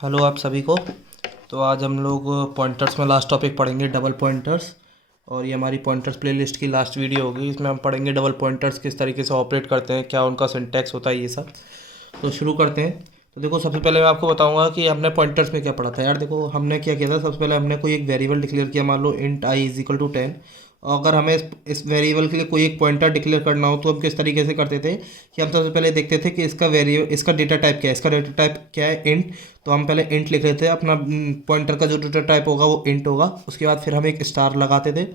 Hello आप सभी को। तो आज हम लोग पॉइंटर्स में लास्ट टॉपिक पढ़ेंगे, डबल पॉइंटर्स। और ये हमारी पॉइंटर्स प्लेलिस्ट की लास्ट वीडियो होगी। इसमें हम पढ़ेंगे डबल पॉइंटर्स किस तरीके से ऑपरेट करते हैं, क्या उनका सिंटैक्स होता है, ये सब। तो शुरू करते हैं। तो देखो, सबसे पहले मैं आपको बताऊंगा कि हमने पॉइंटर्स में क्या पढ़ा था। यार देखो, हमने क्या किया था, सबसे पहले हमने कोई एक वेरिएबल डिक्लेयर किया, मान लो int i is equal to 10। और अगर हमें इस वेरिएबल के लिए कोई एक पॉइंटर डिक्लेयर करना हो तो हम किस तरीके से करते थे कि हम सबसे पहले देखते थे कि इसका डेटा टाइप क्या है। इसका डेटा टाइप क्या है? इंट। तो हम पहले इंट लिख लेते थे, अपना पॉइंटर का जो डेटा टाइप होगा वो इंट होगा। उसके बाद फिर हम एक स्टार लगाते थे।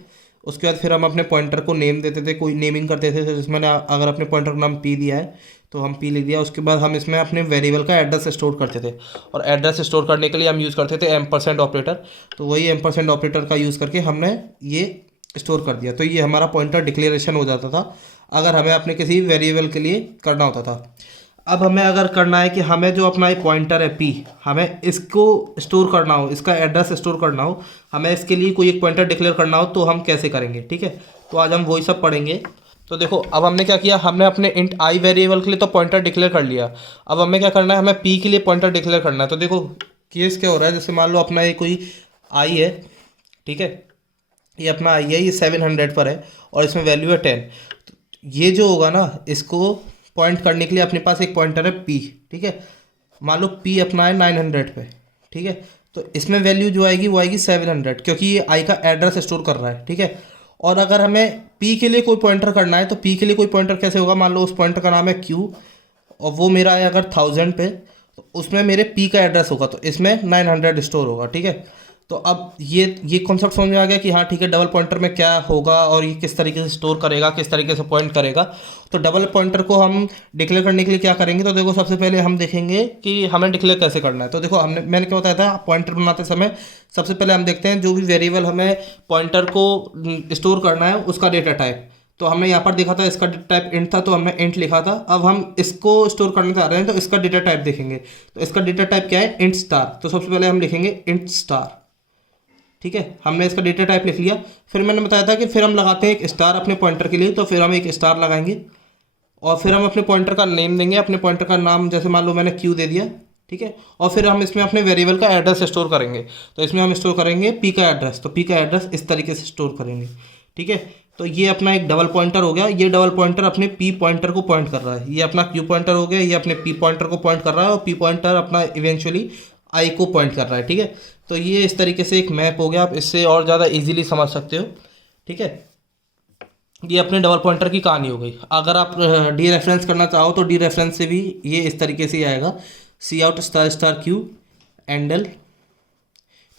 उसके बाद फिर हम अपने पॉइंटर को नेम देते थे, कोई नेमिंग करते थे। तो जिसमें अगर अपने पॉइंटर का नाम पी दिया है तो हम पी लिख दिया। उसके बाद हम इसमें अपने वेरिएबल का एड्रेस स्टोर करते थे। और एड्रेस स्टोर करने के लिए हम यूज़ करते थे एम्परसेंड ऑपरेटर। तो वही एम्परसेंड ऑपरेटर का यूज़ करके हमने ये स्टोर कर दिया। तो ये हमारा पॉइंटर डिक्लेरेशन हो जाता था अगर हमें अपने किसी वेरिएबल के लिए करना होता था। अब हमें अगर करना है कि हमें जो अपना एक पॉइंटर है पी, हमें इसको स्टोर करना हो, इसका एड्रेस स्टोर करना हो, हमें इसके लिए कोई एक पॉइंटर डिक्लेयर करना हो, तो हम कैसे करेंगे? ठीक है, तो आज हम वही सब पढ़ेंगे। तो देखो, अब हमने क्या किया, हमने अपने इंट आई वेरिएबल के लिए तो पॉइंटर डिक्लेयर कर लिया। अब हमें क्या करना है, हमें पी के लिए पॉइंटर डिक्लेयर करना है। तो देखो केस क्या हो रहा है, जैसे मान लो अपना ये कोई आई है, ठीक है, ये अपना आई है, ये 700 पर है और इसमें वैल्यू है 10। तो ये जो होगा ना, इसको पॉइंट करने के लिए अपने पास एक पॉइंटर है पी, ठीक है। मान लो पी अपना है 900 पे, ठीक है। तो इसमें वैल्यू जो आएगी वो आएगी 700, क्योंकि ये आई का एड्रेस स्टोर कर रहा है, ठीक है। और अगर हमें पी के लिए कोई पॉइंटर करना है तो पी के लिए कोई पॉइंटर कैसे होगा, मान लो उस पॉइंटर का नाम है क्यू और वो मेरा है अगर 1000 पे, तो उसमें मेरे पी का एड्रेस होगा, तो इसमें 900 स्टोर होगा, ठीक है। तो अब ये कॉन्सेप्ट समझ में आ गया कि हाँ ठीक है, डबल पॉइंटर में क्या होगा और ये किस तरीके से स्टोर करेगा, किस तरीके से पॉइंट करेगा। तो डबल पॉइंटर को हम डिक्लेयर करने के लिए क्या करेंगे, तो देखो सबसे पहले हम देखेंगे कि हमें डिक्लेयर कैसे करना है। तो देखो, मैंने क्या बताया था, पॉइंटर बनाते समय सबसे पहले हम देखते हैं जो भी वेरिएबल हमें पॉइंटर को स्टोर करना है उसका डेटा टाइप। तो हमने यहाँ पर देखा था इसका डेटा टाइप इंट था, तो हमने इंट लिखा था। अब हम इसको स्टोर करने जा रहे हैं तो इसका डेटा टाइप देखेंगे। तो इसका डेटा टाइप क्या है, इंट स्टार। तो सबसे पहले हम लिखेंगे इंट स्टार, ठीक है। हमने इसका डेटा टाइप लिख लिया। फिर मैंने बताया था कि फिर हम लगाते हैं एक स्टार अपने पॉइंटर के लिए। तो फिर हम एक स्टार लगाएंगे और फिर हम अपने पॉइंटर का नेम देंगे। अपने पॉइंटर का नाम जैसे मान लो मैंने क्यू दे दिया, ठीक है। और फिर हम इसमें अपने वेरिएबल का एड्रेस स्टोर करेंगे। तो इसमें हम स्टोर करेंगे पी का एड्रेस। तो पी का एड्रेस इस तरीके से स्टोर करेंगे, ठीक है। तो ये अपना एक डबल पॉइंटर हो गया। ये डबल पॉइंटर अपने पी पॉइंटर को पॉइंट कर रहा है। ये अपना क्यू पॉइंटर हो गया, ये अपने पी पॉइंटर को पॉइंट कर रहा है और पी पॉइंटर अपना इवेंचुअली आई को पॉइंट कर रहा है, ठीक है। तो ये इस तरीके से एक मैप हो गया। आप इससे और ज़्यादा इजीली समझ सकते हो, ठीक है। ये अपने डबल पॉइंटर की कहानी हो गई। अगर आप डी रेफरेंस करना चाहो तो डी रेफरेंस से भी ये इस तरीके से ही आएगा, c out star star q endl.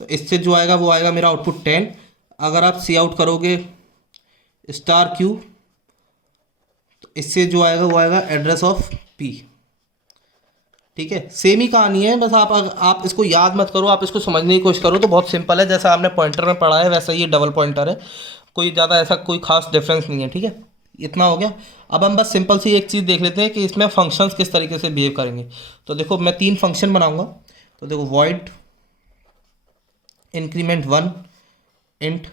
तो इससे जो आएगा वो आएगा मेरा आउटपुट 10। अगर आप सी आउट करोगे स्टार क्यू तो इससे जो आएगा वो आएगा एड्रेस ऑफ पी, ठीक है। सेम ही कहानी है, बस आप इसको याद मत करो, आप इसको समझने की कोशिश करो। तो बहुत सिंपल है, जैसा आपने पॉइंटर में पढ़ा है वैसा ये डबल पॉइंटर है। कोई ज़्यादा ऐसा कोई खास डिफरेंस नहीं है, ठीक है। इतना हो गया। अब हम बस सिंपल सी एक चीज़ देख लेते हैं कि इसमें फंक्शंस किस तरीके से बिहेव करेंगे। तो देखो, मैं 3 फंक्शन बनाऊंगा। तो देखो, वॉइड इंक्रीमेंट 1 इंट,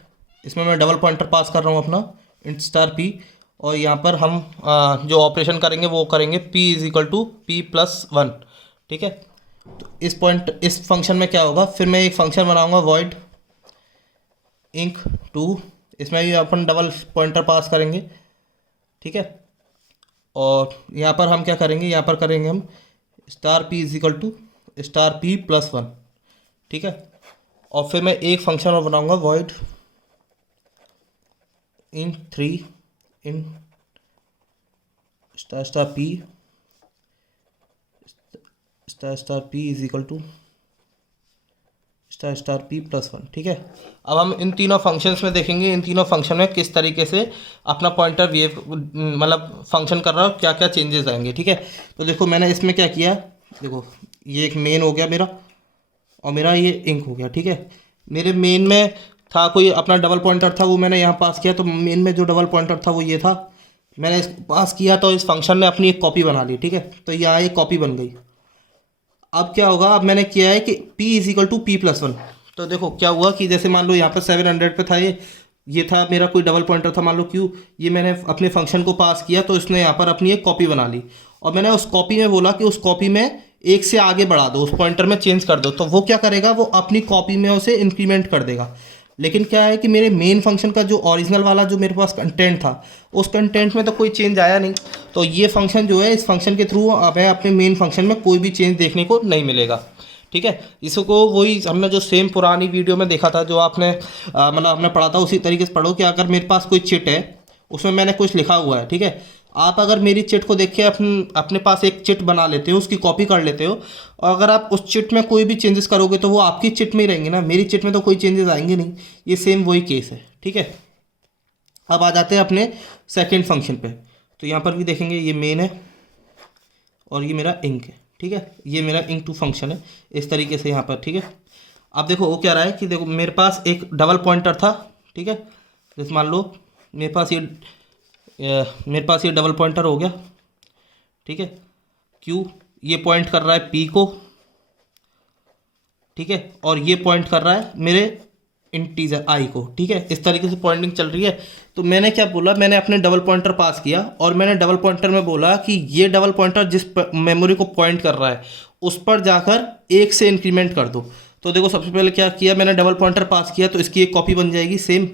इसमें मैं डबल पॉइंटर पास कर रहा हूँ अपना इंट स्टार पी। और यहाँ पर हम जो ऑपरेशन करेंगे वो करेंगे p is equal to p plus 1, ठीक है। तो इस फंक्शन में क्या होगा, फिर मैं एक फंक्शन बनाऊंगा वॉइड इंक 2। इसमें भी अपन डबल पॉइंटर पास करेंगे, ठीक है। और यहाँ पर हम क्या करेंगे, यहाँ पर करेंगे हम star p is equal to star p plus 1, ठीक है। और फिर मैं एक फंक्शन और बनाऊंगा void inc 3 in star star p star star p is equal to star star p plus 1, ठीक है। अब हम इन तीनों फंक्शंस में देखेंगे, इन तीनों फंक्शन में किस तरीके से अपना पॉइंटर बिहेव मतलब फंक्शन कर रहा है और क्या क्या चेंजेस आएंगे, ठीक है। तो देखो, मैंने इसमें क्या किया, देखो ये एक मेन हो गया मेरा और मेरा ये इंक हो गया, ठीक है। मेरे मेन में था कोई अपना डबल पॉइंटर था, वो मैंने यहाँ पास किया। तो मेन में जो डबल पॉइंटर था वो ये था, मैंने इसको पास किया तो इस फंक्शन ने अपनी एक कॉपी बना ली, ठीक है। तो यहाँ एक कॉपी बन गई। अब क्या होगा, अब मैंने किया है कि p is equal to p plus 1। तो देखो क्या हुआ कि जैसे मान लो यहाँ पर 700 पे था, ये था मेरा कोई डबल पॉइंटर था, मान लो क्यू। ये मैंने अपने फंक्शन को पास किया तो इसने यहाँ पर अपनी एक कॉपी बना ली। और मैंने उस कॉपी में बोला कि उस कॉपी में एक से आगे बढ़ा दो, उस पॉइंटर में चेंज कर दो, तो वो क्या करेगा, वो अपनी कॉपी में उसे इंक्रीमेंट कर देगा। लेकिन क्या है कि मेरे मेन फंक्शन का जो ओरिजिनल वाला जो मेरे पास कंटेंट था, उस कंटेंट में तो कोई चेंज आया नहीं। तो ये फंक्शन जो है, इस फंक्शन के थ्रू हमें अपने मेन फंक्शन में कोई भी चेंज देखने को नहीं मिलेगा। ठीक है, इसको वही हमने जो सेम पुरानी वीडियो में देखा था, जो आपने मतलब हमने पढ़ा था, उसी तरीके से पढ़ो कि अगर मेरे पास कोई चिट है, उसमें मैंने कुछ लिखा हुआ है, ठीक है, आप अगर मेरी चिट को देख के अपने पास एक चिट बना लेते हो, उसकी कॉपी कर लेते हो, और अगर आप उस चिट में कोई भी चेंजेस करोगे तो वो आपकी चिट में ही रहेंगे ना, मेरी चिट में तो कोई चेंजेस आएंगे नहीं। ये सेम वही केस है। ठीक है, अब आ जाते हैं अपने सेकंड फंक्शन पे। तो यहाँ पर भी देखेंगे, ये मेन है और ये मेरा इंक है। ठीक है, ये मेरा इंक टू फंक्शन है इस तरीके से यहाँ पर। ठीक है, अब देखो वो क्या रहा है कि देखो मेरे पास एक डबल पॉइंटर था। ठीक है, जैसे मान लो मेरे पास ये डबल पॉइंटर हो गया। ठीक है, क्यू ये पॉइंट कर रहा है पी को। ठीक है, और ये पॉइंट कर रहा है मेरे इंटीजर आई को। ठीक है, इस तरीके से पॉइंटिंग चल रही है। तो मैंने क्या बोला, मैंने अपने डबल पॉइंटर पास किया और मैंने डबल पॉइंटर में बोला कि ये डबल पॉइंटर जिस मेमोरी को पॉइंट कर रहा है उस पर जाकर एक से इंक्रीमेंट कर दो। तो देखो सबसे पहले क्या किया, मैंने डबल पॉइंटर पास किया, तो इसकी एक कॉपी बन जाएगी सेम।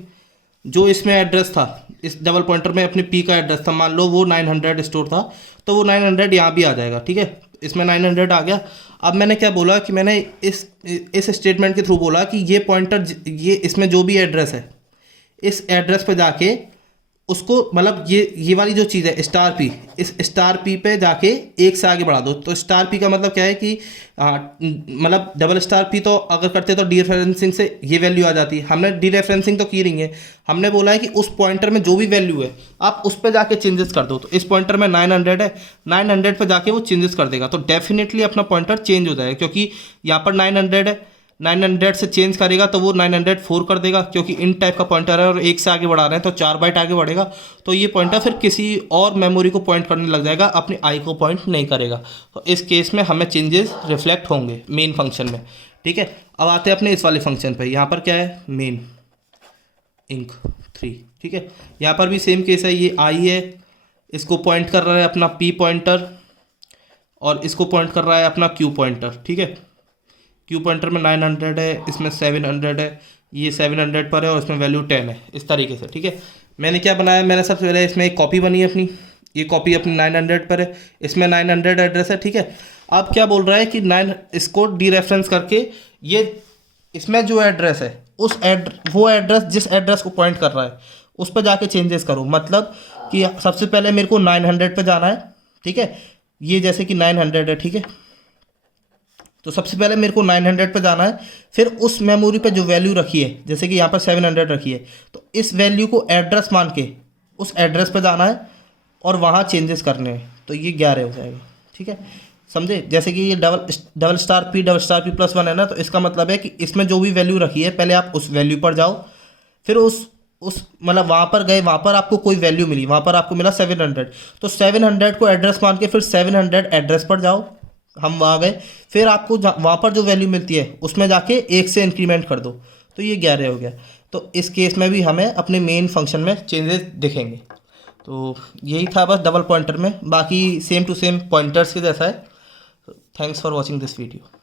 जो इसमें एड्रेस था, इस डबल पॉइंटर में अपने पी का एड्रेस था, मान लो वो 900 स्टोर था, तो वो 900 यहाँ भी आ जाएगा। ठीक है, इसमें 900 आ गया। अब मैंने क्या बोला कि मैंने इस स्टेटमेंट के थ्रू बोला कि ये पॉइंटर, ये इसमें जो भी एड्रेस है, इस एड्रेस पे जाके उसको, मतलब ये वाली जो चीज़ है स्टार पी, इस स्टार पी पे जाके एक से आगे बढ़ा दो। तो स्टार पी का मतलब क्या है कि मतलब डबल स्टार पी तो अगर करते तो डी रेफरेंसिंग से ये वैल्यू आ जाती है। हमने डी रेफरेंसिंग तो की नहीं है, हमने बोला है कि उस पॉइंटर में जो भी वैल्यू है आप उस पर जाके चेंजेस कर दो। तो इस पॉइंटर में 900 है, 900 पे जाके वो चेंजेस कर देगा, तो डेफिनेटली अपना पॉइंटर चेंज हो जाएगा, क्योंकि यहाँ पर 900 है, 900 से चेंज करेगा तो वो 904 कर देगा, क्योंकि इन टाइप का पॉइंटर है और एक से आगे बढ़ा रहे हैं तो 4 बाइट आगे बढ़ेगा। तो ये पॉइंटर फिर किसी और मेमोरी को पॉइंट करने लग जाएगा, अपनी आई को पॉइंट नहीं करेगा। तो इस केस में हमें चेंजेस रिफ्लेक्ट होंगे मेन फंक्शन में। ठीक है, अब आते हैं अपने इस वाले फंक्शन पे। यहाँ पर क्या है, मेन इंक 3। ठीक है, यहाँ पर भी सेम केस है, ये आई है, इसको पॉइंट कर रहा है अपना पी पॉइंटर और इसको पॉइंट कर रहा है अपना क्यू पॉइंटर। ठीक है, क्यू पॉइंटर में 900 है, इसमें 700 है, ये 700 पर है और इसमें वैल्यू 10 है, इस तरीके से। ठीक है, मैंने क्या बनाया, मैंने सबसे पहले इसमें एक कॉपी बनी है अपनी, ये कॉपी अपनी 900 पर है, इसमें 900 एड्रेस है। ठीक है, अब क्या बोल रहा है कि इसको डी रेफरेंस करके ये इसमें जो एड्रेस है वो एड्रेस जिस एड्रेस को पॉइंट कर रहा है उस पर जाके चेंजेस करो। मतलब कि सबसे पहले मेरे को 900 पे जाना है। ठीक है, ये जैसे कि 900 है। ठीक है, तो सबसे पहले मेरे को 900 पे जाना है, फिर उस मेमोरी पे जो वैल्यू रखी है, जैसे कि यहाँ पर 700 रखी है, तो इस वैल्यू को एड्रेस मान के उस एड्रेस पे जाना है और वहाँ चेंजेस करने हैं, तो ये 11 हो जाएगा। ठीक है, समझे, जैसे कि ये डबल स्टार पी +1 है ना, तो इसका मतलब है कि इसमें जो भी वैल्यू रखी है पहले आप उस वैल्यू पर जाओ, फिर उस मतलब वहाँ पर गए, वहाँ पर आपको कोई वैल्यू मिली, वहाँ पर आपको मिला 700, तो 700 को एड्रेस मान के फिर 700 एड्रेस पर जाओ, हम वहाँ गए, फिर आपको वहाँ पर जो वैल्यू मिलती है उसमें जाके एक से इंक्रीमेंट कर दो, तो ये 11 हो गया। तो इस केस में भी हमें अपने मेन फंक्शन में चेंजेस दिखेंगे। तो यही था बस डबल पॉइंटर में, बाकी सेम टू सेम पॉइंटर्स के जैसा है। Thanks for watching this video.